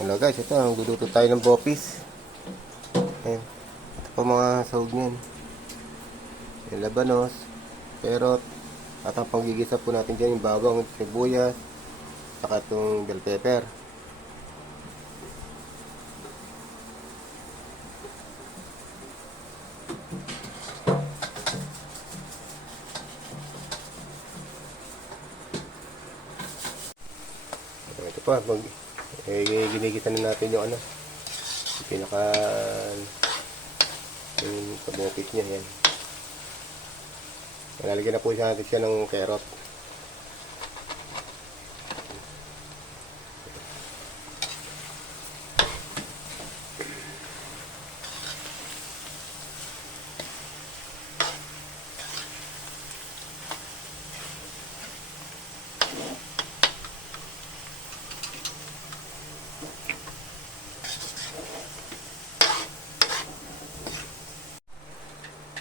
Hello guys, ito, nagluluto tayo ng bopis. Ayan. Ito po mga sahog niyan. Yung labanos, perot, at ang panggigisa po natin dyan yung bawang, sibuyas, saka itong bell pepper. Ito pa, ginigisa na natin yung yung pinaka yung kabopis niya. Yan. Lalagyan na po natin siya ng carrot.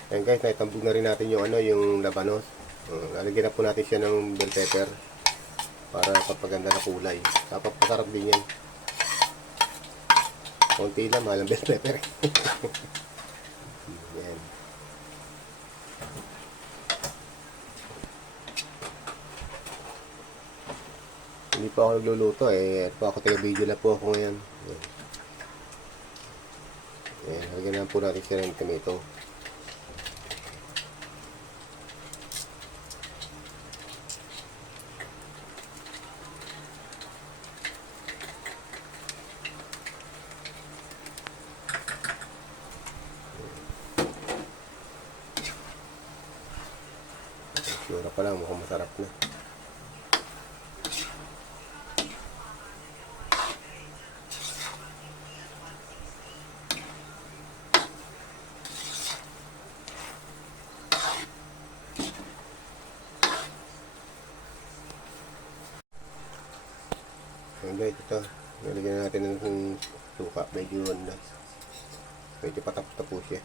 Ayan guys, naitambog na rin natin yung yung labanos. Lalagyan na po natin siya ng bell pepper para papaganda na kulay. Tapos masarap din yan. Konti lang, mahal ang bell pepper. Yan. Hindi pa ako nagluluto eh. Ako taga-video na po ako ngayon. Yan. Yan. Lagyan na po natin siya ng tomato. Sura pa lang, mukhang masarap na. Ayan guys, ito. Nalagyan natin ng suka. Medyo patap-tapo siya.